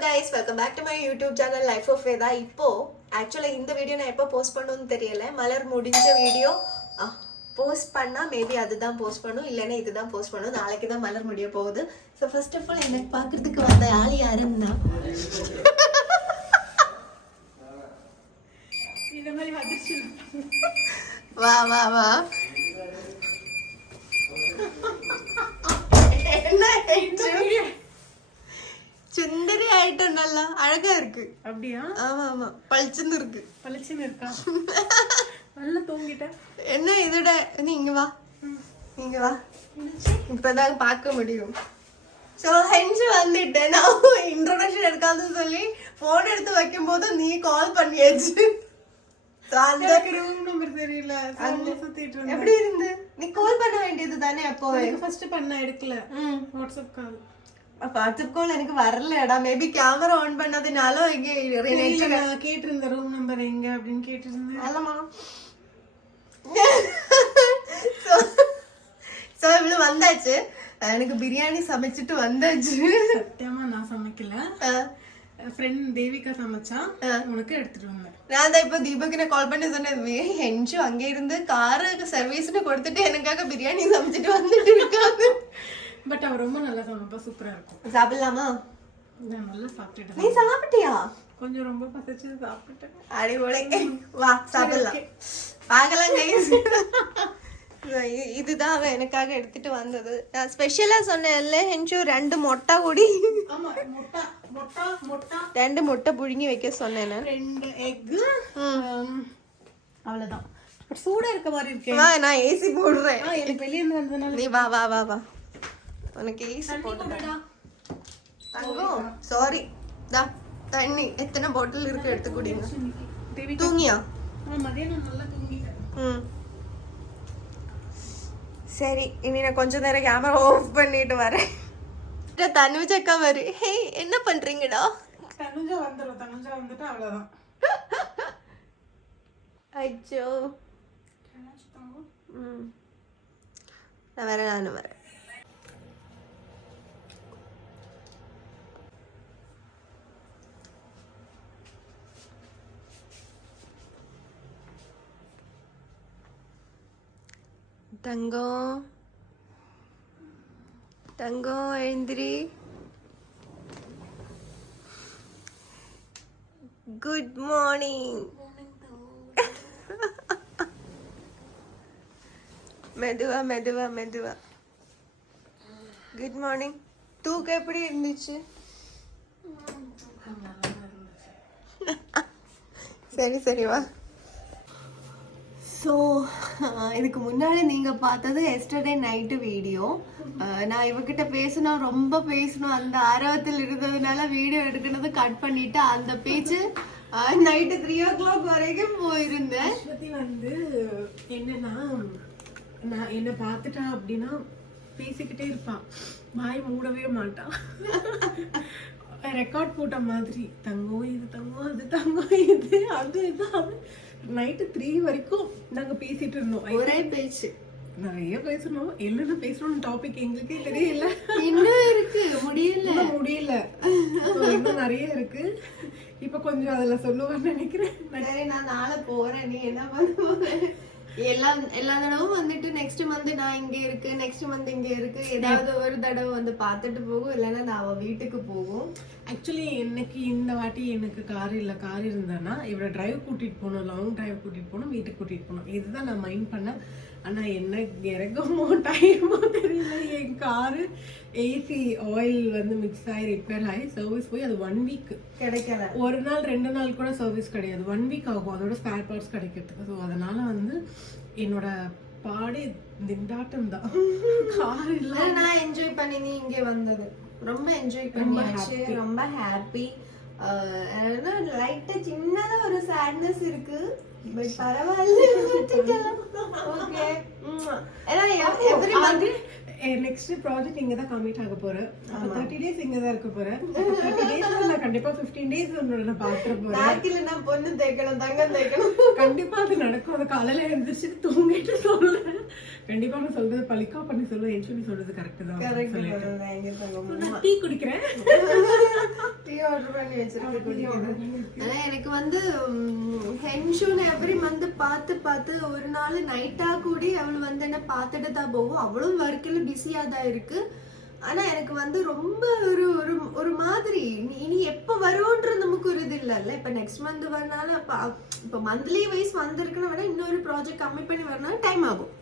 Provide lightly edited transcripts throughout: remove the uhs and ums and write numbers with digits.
guys, welcome back to my YouTube channel Life of Veda. இப்போ actually இந்த video நான் எப்போ போஸ்ட் பண்ணனும்னு தெரியல. மலர் முடிஞ்ச வீடியோ போஸ்ட் பண்ணா மேபி அதுதான் போஸ்ட் பண்ணும் இல்லனா இதுதான் போஸ்ட் பண்ணும். நாளைக்கு தான் மலர் முடிய போகுது. So first of all எனக்கு பார்க்கிறதுக்கு வந்த ஆள் யாருன்னா இந்த மாதிரி வந்துச்சு. வா வா வா. என்ன சுந்தரி ஆயிட்டம் நல்லா அழகா இருக்கு. அப்படியா? ஆமா ஆமா பளிச்சுன்னு இருக்கு. பளிச்சுன்னு இருக்கா? நல்லா தூங்கிட்டேன். என்ன இதோட நீங்க வா நீங்க வா இப்பதான் பார்க்க முடியும். ஸோ ஹெஞ்சு வந்துட்டேன். நான் இன்ட்ரோடக்ஷன் எடுக்காதுன்னு சொல்லி ஃபோன் எடுத்து வைக்கும் போது நீ கால் பண்ணியாச்சு. ரூம் நம்பர் தெரியல. எப்படி இருந்து நீ கால் பண்ண வேண்டியது தானே? அப்போ ஃபர்ஸ்ட் பண்ண எடுக்கல. WhatsApp call. வாட்ஸ்அப் கால் எனக்கு வரலடா. மேபி கேமரா ஆன் பண்ணதுனால இங்க நான் கேட்டிருந்தேன் ரூம் நம்பர் எங்க அப்படின்னு கேட்டிருந்தேன். அல்லமா சோ இவ்வளவு வந்தாச்சு. எனக்கு பிரியாணி சமைச்சிட்டு வந்தாச்சு. சத்தியமா நான் சமைக்கல. ஃப்ரெண்ட் தேவிகா சமைச்சா உனக்கு எடுத்துட்டு வந்தேன். நான் தான் இப்போ தீபக்கு கால் பண்ணி சொன்னேன், ஹெஞ்சு அங்கே இருந்து காருக்கு சர்வீஸ்னு கொடுத்துட்டு எனக்காக பிரியாணி சமைச்சிட்டு வந்துட்டு இருக்காங்க. பட் அவ ரொம்ப நல்லா சமைப்பா, சூப்பரா இருக்கும். சாப்பிடலாமா? நான் நல்லா சாப்பிட்டுட்டேன். நீ சாப்பிட்டியா? கொஞ்சம் ரொம்ப பசிச்சு சாப்பிட்டேன். அடிபொலை. வா சாப்பிடலாம். பார்க்கலாம் கைஸ். இதுதான் அவன் எனக்காக எடுத்துட்டு வந்தது. நான் ஸ்பெஷலா சொன்னேன்ல ஹெஞ்சு 2 முட்டை கூடி. ஆமா முட்டை முட்டை முட்டை 2 முட்டை புழுங்கி வைக்க சொன்னேன். 2 எக் அவ்வளவுதான். பட் சூடா இருக்க மாதிரி இருக்கு. வா நான் ஏசி போடுறேன். எனக்கு வெளிய இருந்து வந்ததனால நீ வா வா வா வா. உனக்கு ஏசி போடுறேன். தங்கம் சாரி. டா தண்ணி எத்தனை பாட்டில் இருக்கு எடுத்து குடிங்க. தூங்கியா? மதியானம் நல்லா தூங்கிட்டேன். சரி இனி நான் கொஞ்ச நேரம் கேமரா ஆஃப் பண்ணிட்டு வரேன். தனுஜக்கா வரு. ஹே என்ன பண்றீங்கடா? தனுஜா வந்துரும். தனுஜா வந்துட்டு அவ்வளவுதான். ஐயோ நான் வரேன். நானும் வரேன். தங்கம் தங்கம் எழுந்திரி. Good morning. மெதுவா மெதுவா மெதுவா. Good morning. தூக்கம் எப்படி இருந்துச்சு? சரி சரி வா. ஸோ இதுக்கு முன்னாடி நீங்கள் பார்த்தது எஸ்டர்டே நைட்டு வீடியோ. நான் இவகிட்ட பேசணும் ரொம்ப பேசணும் அந்த ஆர்வத்தில் இருந்ததுனால வீடியோ எடுக்கிறது கட் பண்ணிட்டு அந்த பேச்சு நைட்டு 3 o'clock வரைக்கும் போயிருந்தேன். வந்து என்னன்னா நான் என்ன பார்த்துட்டா அப்படின்னா பேசிக்கிட்டே இருப்பான், வாய் மூடவே மாட்டான். ரெக்கார்ட் போட்ட மாதிரி தங்கம் இது தங்கம் அது தங்கம் இது அது இது அது. நைட்டு 3 வரைக்கும் நாங்க பேசிட்டு இருந்தோம். ஒரே பேச்சு நிறைய பேசணும். என்னென்ன பேசணும்னு டாபிக் எங்களுக்கே தெரியல. இன்னும் இருக்கு முடியல இன்னும் நிறைய இருக்கு. இப்ப கொஞ்சம் அதுல சொல்லுவேன்னு நினைக்கிறேன். நான் நாளை போறேன். நீ என்ன பண்ணுவேன்? எல்லா தடவும் வந்துட்டு நெக்ஸ்ட் மந்த் நான் இங்க இருக்கு, நெக்ஸ்ட் மந்த் இங்க இருக்கு, ஏதாவது ஒரு தடவை வந்து பார்த்துட்டு போகும், இல்லைன்னா நான் அவ வீட்டுக்கு போகும். ஆக்சுவலி இன்னைக்கு இந்த வாட்டி எனக்கு கார் இல்லை. கார் இருந்தேன்னா இவரை டிரைவ் கூட்டிட்டு போகணும், லாங் டிரைவ் கூட்டிட்டு போகணும், வீட்டுக்கு கூட்டிட்டு போகணும். இதுதான் நான் மைண்ட் பண்ணேன். ஆனா என்ன இறக்கமோ டைமோ தெரியல. என் காரு ஏசி ஆயில் வந்து மிக்ஸ் ஆகி ரிப்பேர் ஆகி சர்வீஸ் போய் அது 1 வீக் கிடைக்கல. ஒரு நாள் 2 நாள் கூட சர்வீஸ் கிடையாது. 1 வீக் ஆகும் அதோட ஸ்பேர் பார்ட்ஸ் கிடைக்கிறதுக்கு. ஸோ அதனால வந்து என்னோட பாடி திண்டாட்டம் தான். கார் இல்லை. நான் என்ஜாய் பண்ணி நீ இங்கே வந்தது ரொம்ப என்ஜாய் பண்ணியாச்சு. ரொம்ப ஹாப்பி. லைட்டா சின்னதா ஒரு சேட்னஸ் இருக்கு. பட் பரவாயில்ல. Okay. Every month next project இங்க தான் கம்ப்ளீட் ஆக போறேன். அப்ப 30 டேஸ் இங்க தான் இருக்க போறேன். 30 டேஸ்ல நான் கண்டிப்பா 15 டேஸ் உன்னோட பாத்துற போறேன். நாக்கில நான் பொண்ணு தேய்க்கணும், தங்கம் தேய்க்கணும். கண்டிப்பா அது நடக்கும். அது காலையில எழுந்திரிச்சு தூங்கிட்டு சொல்றேன். கண்டிப்பா நான் சொல்றது பழிக்கா பண்ணி சொல்லுவேன். ஹென்ஷு சொல்றது கரெக்ட் தான். கரெக்ட். டீ குடிக்கிறேன். டீ ஆர்டர் பண்ணி வச்சிருக்கேன். ஆனா எனக்கு வந்து ஹென்ஷூன் எவ்ரி மந்த் பார்த்து பார்த்து ஒரு நாள் நைட்டா கூடி அவள் வந்து என்ன பார்த்துட்டு தான் போவோம். அவளும் ஒர்க்கில் பிஸியா தான் இருக்கு. ஆனா எனக்கு வந்து ரொம்ப ஒரு ஒரு ஒரு மாதிரி இனி எப்ப வரும்ன்றது நமக்கு ஒரு இது இல்லைல்ல. இப்ப நெக்ஸ்ட் மந்த் வரனால இப்ப மந்த்லி வைஸ் வந்திருக்குன்னு விட இன்னொரு ப்ராஜெக்ட் கம்மி பண்ணி வரனால டைம் ஆகும்.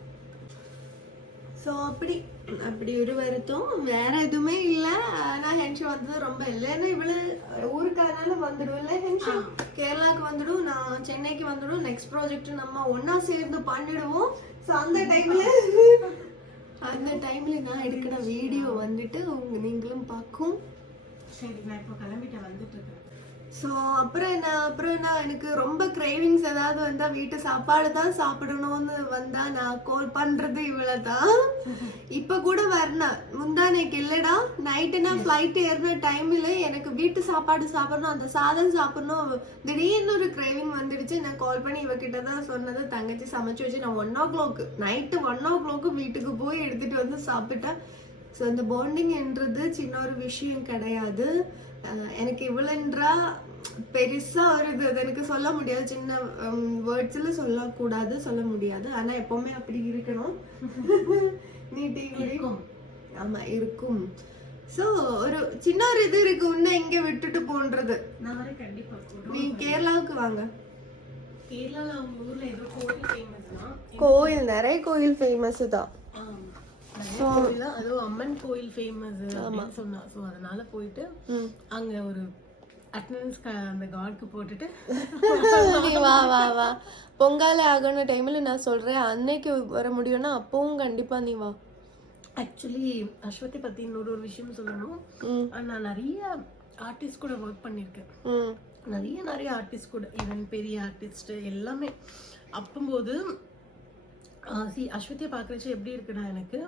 ஸோ அப்படி ஒரு வருத்தம், வேற எதுவுமே இல்லை. ஆனா ஹென்ஷு வந்தது ரொம்ப இல்லைன்னா இவ்வளவு ஊருக்காரனால வந்துடும் இல்லை. ஹென்ஷு கேரளாவுக்கு வந்துடும், நான் சென்னைக்கு வந்துடும். நெக்ஸ்ட் ப்ராஜெக்ட் நம்ம ஒன்னா சேர்ந்து பண்ணிடுவோம். ஸோ அந்த டைம்ல நான் எடுக்கிற வீடியோ வந்துட்டு நீங்களும் பார்க்கும். சரி, நான் இப்போ கிளம்பிட்டேன், வந்துட்டு இருக்கேன். ஸோ அப்புறம் என்ன எனக்கு ரொம்ப கிரேவிங்ஸ் ஏதாவது வந்தா வீட்டு சாப்பாடு தான் சாப்பிடணும்னு வந்தா நான் கால் பண்றது இவ்வளவுதான். இப்ப கூட வரணும் முந்தானைக்கு இல்லடா, நைட்டு நான் ஃபிளைட் ஏறின டைம்ல எனக்கு வீட்டு சாப்பாடு சாப்பிடணும், அந்த சாதம் சாப்பிடணும், திடீர்னு ஒரு கிரேவிங் வந்துடுச்சு. நான் கால் பண்ணி இவகிட்ட தான் சொன்னது, தங்கச்சி சமைச்சு வச்சு நான் 1 o'clock நைட்டு 1 o'clock வீட்டுக்கு போய் எடுத்துட்டு வந்து சாப்பிட்டேன். ஸோ அந்த பாண்டிங் என்றது சின்ன ஒரு விஷயம் கிடையாது. எனக்கு இவ்வளன்றா பெருசா ஒரு இது எனக்கு சொல்ல முடியாது, சின்ன வேர்ட்ஸ்ல சொல்லக்கூடாது, சொல்ல முடியாது. ஆனா எப்பவுமே அப்படி இருக்கணும். நீ டீ குடிக்கும். ஆமா இருக்கும். சோ ஒரு சின்ன ஒரு இது இருக்கு, உன்னை இங்க விட்டுட்டு போன்றது. நான் வரை கண்டிப்பா நீ கேரளாவுக்கு வாங்க. கேரளால அவங்க ஊர்ல ஏதோ கோயில் ஃபேமஸ் தான். கோயில் நிறைய கோயில் ஃபேமஸ் தான். அதுவும் அம்மன் கோயில் ஃபேமஸ் அப்படின்னு சொன்னா. ஸோ அதனால போயிட்டு அங்க ஒரு அட்டெண்டன்ஸ் அந்த காட்க்கு போட்டுட்டு வா பொங்கல் ஆகணும் டைம்ல நான் சொல்றேன், அன்னைக்கு வர முடியும்னா அப்பவும் கண்டிப்பா நீ வா. ஆக்சுவலி அஸ்வதி பத்தி இன்னொரு ஒரு விஷயம் சொல்லணும். நான் நிறைய ஆர்டிஸ்ட் கூட ஒர்க் பண்ணியிருக்கேன். நிறைய ஆர்டிஸ்ட் கூட, ஈவன் பெரிய ஆர்டிஸ்ட் எல்லாமே. அப்போது அஸ்வதியை பார்க்குறச்சு எப்படி இருக்குன்னா, எனக்கு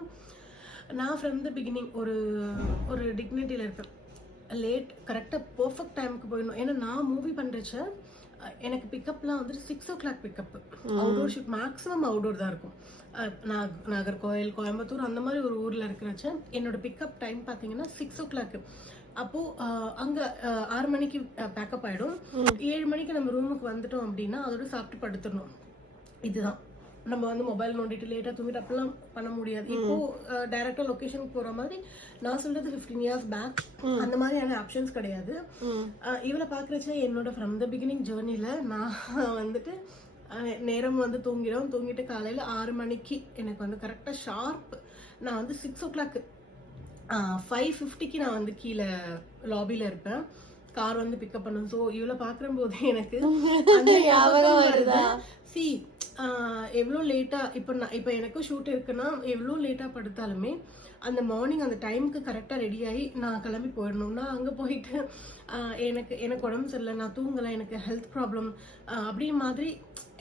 நான் ஃப்ரம் த பிகினிங் ஒரு டிக்னிட்டியில் இருப்பேன். லேட் கரெக்டாக பர்ஃபெக்ட் டைமுக்கு போயிடணும். ஏன்னா நான் மூவி பண்ணுறச்ச எனக்கு பிக்கப்லாம் வந்துட்டு 6 o'clock pickup. Outdoor shift maximum outdoor தான் இருக்கும். நாகர்கோவில், கோயம்புத்தூர் அந்த மாதிரி ஒரு ஊரில் இருக்கிறச்ச என்னோட பிக்கப் டைம் பார்த்தீங்கன்னா 6 o'clock. அப்போது அங்கே 6 மணிக்கு பேக்கப் ஆகிடும். 7 மணிக்கு நம்ம ரூமுக்கு வந்துட்டோம் அப்படின்னா அதோட சாப்பிட்டு படுத்துடணும். இதுதான் நம்ம வந்து மொபைல் நோண்டிட்டு லேட்டாக தூங்கிட்டு அப்படிலாம் பண்ண முடியாது. இப்போ டைரக்டா லொகேஷனுக்கு போற மாதிரி நான் சொல்றது 15 years பேக் அந்த மாதிரியான ஆப்ஷன்ஸ் கிடையாது. இவளை பாக்குறச்ச என்னோட ஃப்ரம் த பிகினிங் ஜேர்னில நான் வந்துட்டு நேரம் வந்து தூங்கிட்டு காலையில 6 மணிக்கு எனக்கு வந்து கரெக்டா ஷார்ப் நான் வந்து 6 o'clock 5:50க்கு நான் வந்து கீழே லாபியில இருப்பேன். கார் வந்து பிக்கப் பண்ணும். ஸோ இவளை பாக்குற போது எனக்கு எவ்வளோ லேட்டா இப்போ எனக்கும் ஷூட் இருக்குன்னா எவ்வளோ லேட்டா படுத்தாலுமே அந்த மார்னிங் அந்த டைமுக்கு கரெக்டாக ரெடி ஆகி நான் கிளம்பி போயிடணும்னா அங்கே போயிட்டு எனக்கு உடம்பு சரியில்லை, நான் தூங்கலை, எனக்கு ஹெல்த் ப்ராப்ளம் அப்படி மாதிரி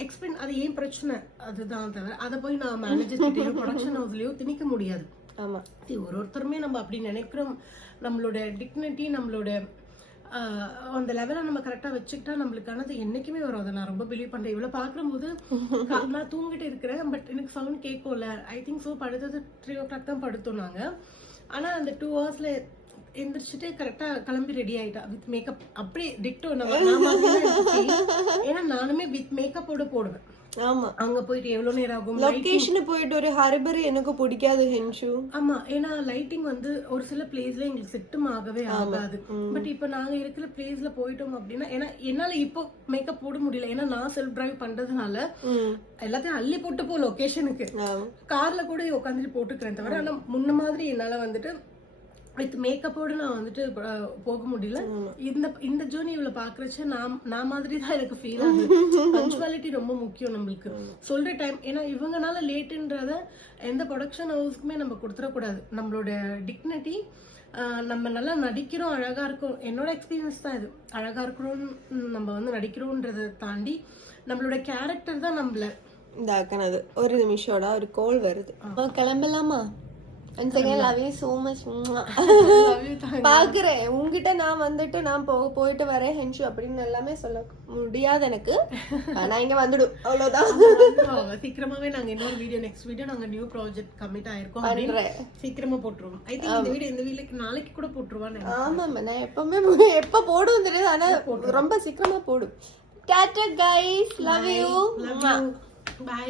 எக்ஸ்பிளைன், அது ஏன் பிரச்சனை அதுதான் தவிர அதை போய் நான் மேனேஜர் கிட்டேயோ ப்ரொடக்ஷன் ஹவுஸ்லயோ திணிக்க முடியாது. ஆமா, ஒருத்தருமே நம்ம அப்படி நினைக்கிறோம். நம்மளோட டிக்னிட்டி, நம்மளோட அந்த லெவலை நம்ம கரெக்டாக வச்சுக்கிட்டா நம்மளுக்கானது என்னைக்குமே வரும். அதை நான் ரொம்ப பிலீவ் பண்ணுறேன். இவ்வளோ பார்க்கும்போது நான் தூங்கிட்டு இருக்கிறேன், பட் எனக்கு சவுண்ட் கேட்கல. ஐ திங்க் ஸோ படுத்தது 3 o'clock தான் படுத்தோம் நாங்கள். ஆனால் அந்த 2 hours எந்திரிச்சிட்டு கரெக்டாக கிளம்பி ரெடி ஆகிட்டா வித் மேக்கப். அப்படியே டிக்டோ ஏன்னா நானுமே வித் மேக்கப்போட போடுவேன். ஆமா, அங்க போயிட்டு எவ்வளவு நேரம் ஆகும். லொகேஷன் போயிட்டு ஒரு ஹரிபரி எனக்கு பிடிக்காது ஹென்ஷு. ஆமா, ஏன்னா லைட்டிங் வந்து ஒரு சில பிளேஸ்ல எங்களுக்கு செட்டும் ஆகவே ஆகாது. பட் இப்ப நாங்க இருக்கிற பிளேஸ்ல போயிட்டோம் அப்படின்னா, ஏன்னா என்னால இப்போ மேக்கப் போட முடியல. ஏன்னா நான் செல்ஃப் டிரைவ் பண்றதுனால எல்லாத்தையும் அள்ளி போட்டு போ லொகேஷனுக்கு. கார்ல கூட உட்காந்துட்டு போட்டுக்கிறேன் தவிர, ஆனா முன்ன மாதிரி என்னால வந்துட்டு வித் மேக்கப்போடு நான் வந்துட்டு போக முடியல. இந்த ஜேர்னி இவ்வளவு பாக்குறச்ச நான் மாதிரி தான் எனக்கு ஃபீல் ஆகுது. பஞ்சுவாலிட்டி ரொம்ப முக்கியம் நம்மளுக்கு. சொல்ற டைம், ஏன்னா இவங்கனால லேட்டுன்றத எந்த ப்ரொடக்ஷன் ஹவுஸ்க்குமே நம்ம கொடுத்துடக்கூடாது. நம்மளோட டிக்னிட்டி, நம்ம நல்லா நடிக்கிறோம், அழகா இருக்கும். என்னோட எக்ஸ்பீரியன்ஸ் தான் இது. அழகா இருக்கிறோம், நம்ம வந்து நடிக்கிறோன்றதை தாண்டி நம்மளோட கேரக்டர் தான் நம்மள. இந்த ஒரு நிமிஷோட ஒரு கால் வருது, கிளம்பலாமா? once again love you so much. Love you, thank you. பாக்குறேன் உங்ககிட்ட நான் வந்துட்டு நான் போயிட்டு வரேன் ஹென்ஷு அப்படின்னு எல்லாமே சொல்ல முடியாது எனக்கு. நான் இங்க வந்துடும் அவ்வளவுதான். சீக்கிரமாவே நாங்க இன்னொரு வீடியோ நெக்ஸ்ட் வீடியோ நாங்க நியூ ப்ராஜெக்ட் கமிட் ஆயிருக்கோம் சீக்கிரமா போட்டுருவோம். ஐ திங்க் இந்த வீடியோக்கு நாளைக்கு கூட போட்டுருவானே. ஆமா நான் எப்பவுமே எப்ப போடுவோம் தெரியாது, ஆனா ரொம்ப சீக்கிரமா போடும். Tata guys, love you, by.